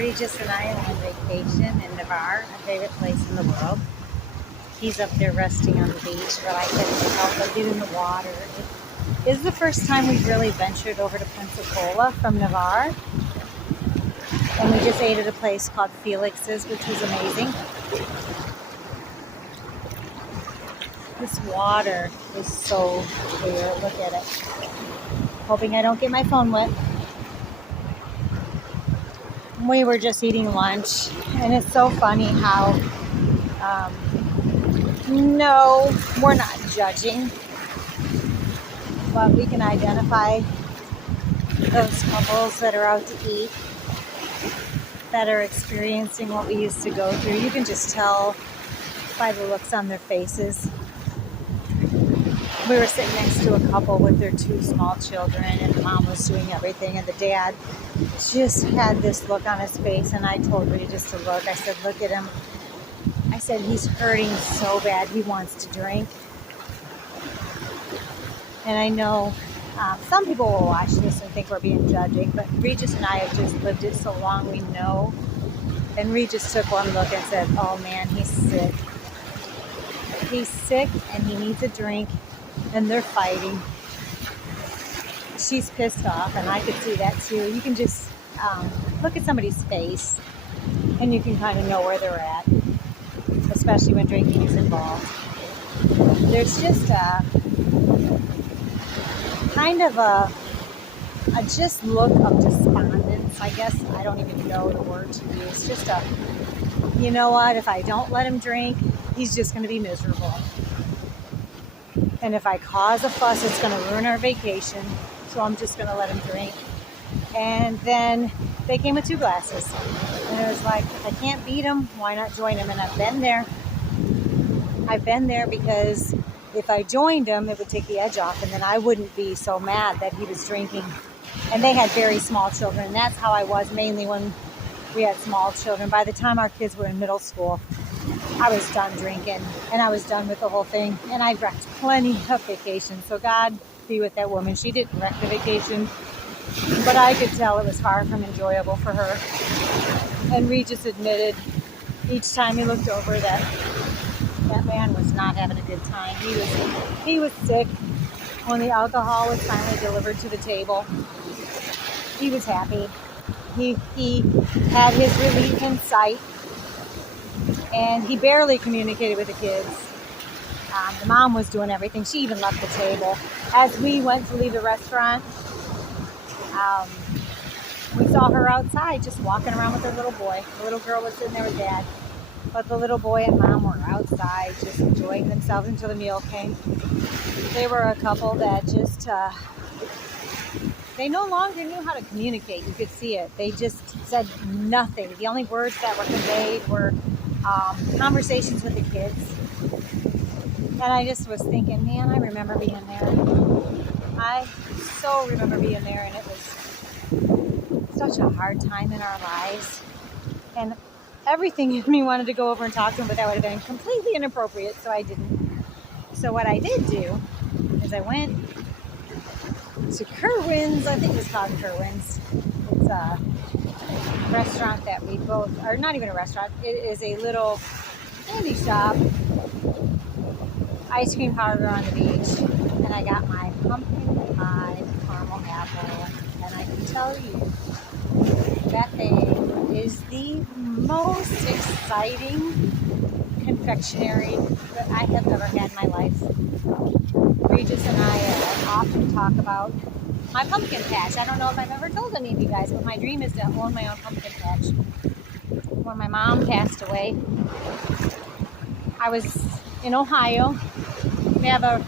Regis and I are on vacation in Navarre, a favorite place in the world. He's up there resting on the beach, but I couldn't help but get in the water. It is the first time we've really ventured over to Pensacola from Navarre. And we just ate at a place called Felix's, which was amazing. This water is so clear. Look at it. Hoping I don't get my phone wet. We were just eating lunch, and it's so funny how, no, we're not judging, but we can identify those couples that are out to eat, that are experiencing what we used to go through. You can just tell by the looks on their faces. We were sitting next to a couple with their 2 small children, and the mom was doing everything, and the dad just had this look on his face, and I told Regis to look. I said, look at him. I said, he's hurting so bad. He wants to drink. And I know some people will watch this and think we're being judging, but Regis and I have just lived it so long, we know. And Regis took one look and said, oh man, he's sick. He's sick and he needs a drink, and they're fighting. She's pissed off, and I could see that too. You can just look at somebody's face, and you can kind of know where they're at, especially when drinking is involved. There's just a kind of a just look of despondence, I guess. I don't even know the word to use. Just a, you know what, if I don't let him drink, he's just going to be miserable. And if I cause a fuss, it's going to ruin our vacation. So I'm just going to let him drink. And then they came with 2 glasses. And it was like, if I can't beat him, why not join him? And I've been there. I've been there because if I joined him, it would take the edge off. And then I wouldn't be so mad that he was drinking. And they had very small children. And that's how I was mainly when we had small children. By the time our kids were in middle school, I was done drinking, and I was done with the whole thing, and I wrecked plenty of vacations. So God be with that woman. She didn't wreck the vacation, but I could tell it was far from enjoyable for her. And Regis admitted each time he looked over that man was not having a good time. He was sick. When the alcohol was finally delivered to the table, he was happy. He had his relief in sight. And he barely communicated with the kids. The mom was doing everything. She even left the table. As we went to leave the restaurant, we saw her outside just walking around with her little boy. The little girl was sitting there with Dad. But the little boy and Mom were outside just enjoying themselves until the meal came. They were a couple that just, they no longer knew how to communicate. You could see it. They just said nothing. The only words that were conveyed were conversations with the kids. And I just was thinking, man, I remember being there. I so remember being there, and it was such a hard time in our lives. And everything in me wanted to go over and talk to him, but that would have been completely inappropriate, so I didn't. So what I did do is I went to Kerwin's. I think it was called Kerwin's. It's a restaurant that we both, or not even a restaurant, it is a little candy shop, ice cream parlor on the beach, and I got my pumpkin pie caramel apple, and I can tell you that thing is the most exciting confectionery that I have ever had in my life. Regis and I often talk about my pumpkin patch. I don't know if I've ever told any of you guys, but my dream is to own my own pumpkin patch. When my mom passed away, I was in Ohio. We have a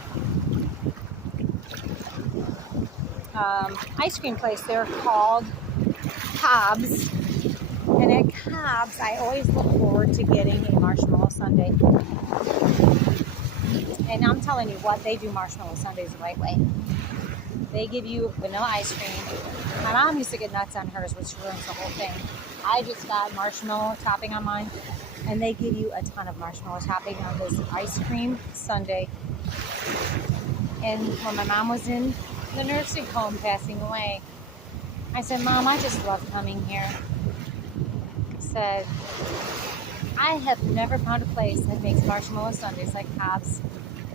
ice cream place there called Cobb's. And at Cobb's, I always look forward to getting a marshmallow sundae. And I'm telling you what, they do marshmallow sundaes the right way. They give you vanilla ice cream. My mom used to get nuts on hers, which ruins the whole thing. I just got marshmallow topping on mine, and they give you a ton of marshmallow topping on this ice cream sundae. And when my mom was in the nursing home passing away, I said, Mom, I just love coming here. said, I have never found a place that makes marshmallow sundaes like Cobb's.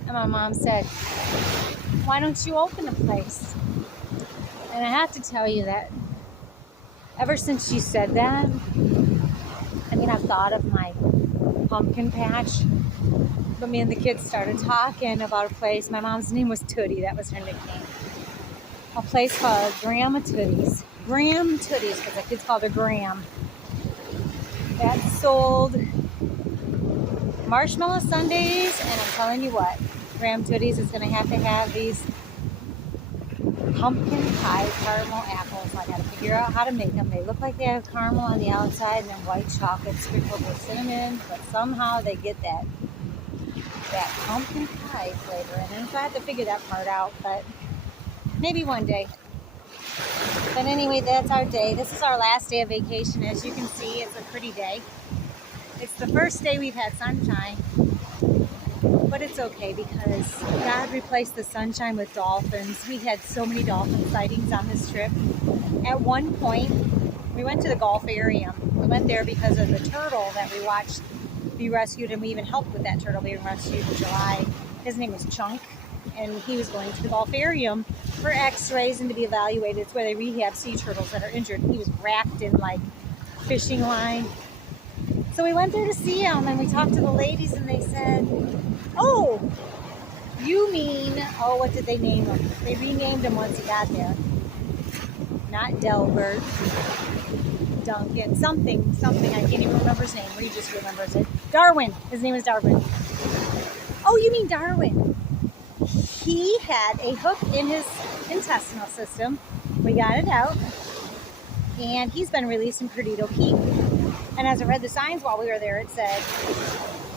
And my mom said, why don't you open a place? And I have to tell you that ever since she said that, I mean, I've thought of my pumpkin patch, but me and the kids started talking about a place. My mom's name was Tootie, that was her nickname. A place called Grandma Tootie's. Graham Tootie's, because the kids called her Graham. That sold marshmallow sundaes, and I'm telling you what, Graham Tootie's is going to have these pumpkin pie caramel apples. I got to figure out how to make them. They look like they have caramel on the outside and then white chocolate sprinkled with cinnamon, but somehow they get that pumpkin pie flavor in them. So I have to figure that part out, but maybe one day. But anyway, that's our day. This is our last day of vacation. As you can see, it's a pretty day. It's the first day we've had sunshine, but it's okay because God replaced the sunshine with dolphins. We had so many dolphin sightings on this trip. At one point, we went to the Gulfarium. We went there because of the turtle that we watched be rescued, and we even helped with that turtle being rescued in July. His name was Chunk, and he was going to the Gulfarium for x-rays and to be evaluated. It's where they rehab sea turtles that are injured. He was wrapped in like fishing line. So we went there to see him, and we talked to the ladies, and they said, oh, you mean, what did they name him? They renamed him once he got there. Not Delbert, Duncan, something, I can't even remember his name. Regis remembers it. Darwin, his name is Darwin. Oh, you mean Darwin? He had a hook in his intestinal system. We got it out, and he's been released in Perdido Key. And as I read the signs while we were there, it said,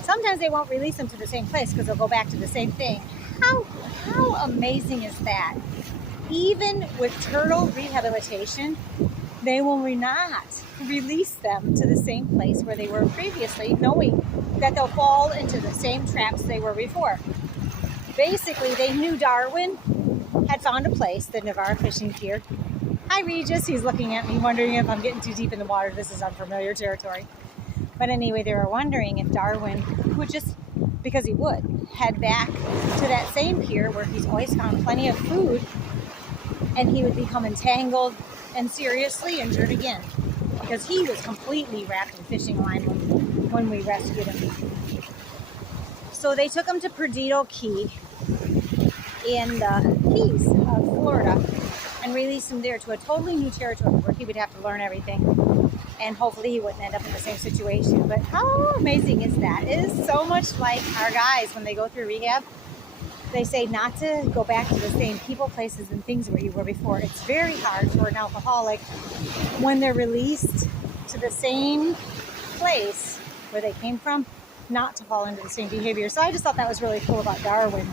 sometimes they won't release them to the same place because they'll go back to the same thing. How amazing is that? Even with turtle rehabilitation, they will not release them to the same place where they were previously, knowing that they'll fall into the same traps they were before. Basically, they knew Darwin had found a place, the Navarre Fishing Pier. Hi, Regis. He's looking at me, wondering if I'm getting too deep in the water. This is unfamiliar territory. But anyway, they were wondering if Darwin would just, because he would, head back to that same pier where he's always found plenty of food, and he would become entangled and seriously injured again, because he was completely wrapped in fishing line when we rescued him. So they took him to Perdido Key in the Keys of Florida and released him there to a totally new territory where he would have to learn everything, and hopefully he wouldn't end up in the same situation. But how amazing is that? It is so much like our guys when they go through rehab. They say not to go back to the same people, places, and things where you were before. It's very hard for an alcoholic when they're released to the same place where they came from, not to fall into the same behavior. So I just thought that was really cool about Darwin.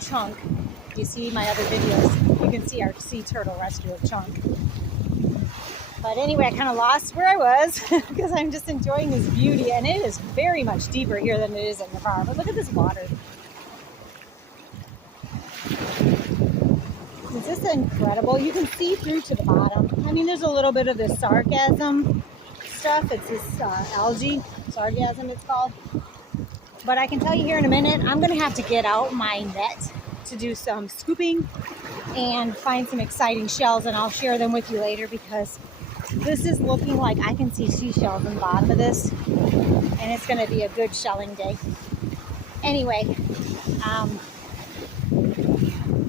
Chunk. You see my other videos, you can see our sea turtle rescue of Chunk. But anyway, I kind of lost where I was because I'm just enjoying this beauty, and it is very much deeper here than it is in Navarre. But look at this water. Is this incredible? You can see through to the bottom. I mean, there's a little bit of this sargassum stuff. It's this algae, sargassum it's called. But I can tell you here in a minute, I'm going to have to get out my net to do some scooping and find some exciting shells, and I'll share them with you later, because this is looking like I can see seashells in the bottom of this, and it's going to be a good shelling day. Anyway,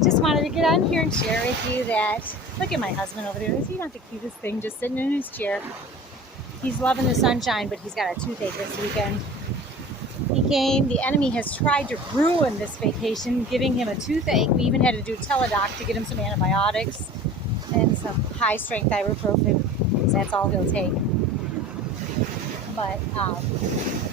just wanted to get on here and share with you that, look at my husband over there. Is he not the cutest thing, just sitting in his chair? He's loving the sunshine, but he's got a toothache this weekend. He came, the enemy has tried to ruin this vacation, giving him a toothache. We even had to do Teledoc to get him some antibiotics and some high-strength ibuprofen, because that's all he'll take. But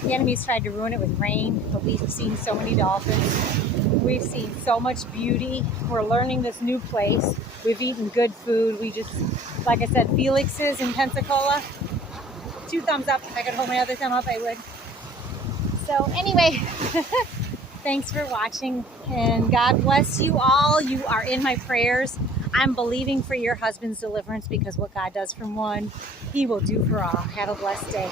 the enemy's tried to ruin it with rain, but we've seen so many dolphins. We've seen so much beauty. We're learning this new place. We've eaten good food. We just, like I said, Felix's in Pensacola. 2 thumbs up. If I could hold my other thumb up, I would. So anyway, thanks for watching, and God bless you all. You are in my prayers. I'm believing for your husband's deliverance, because what God does for one, he will do for all. Have a blessed day.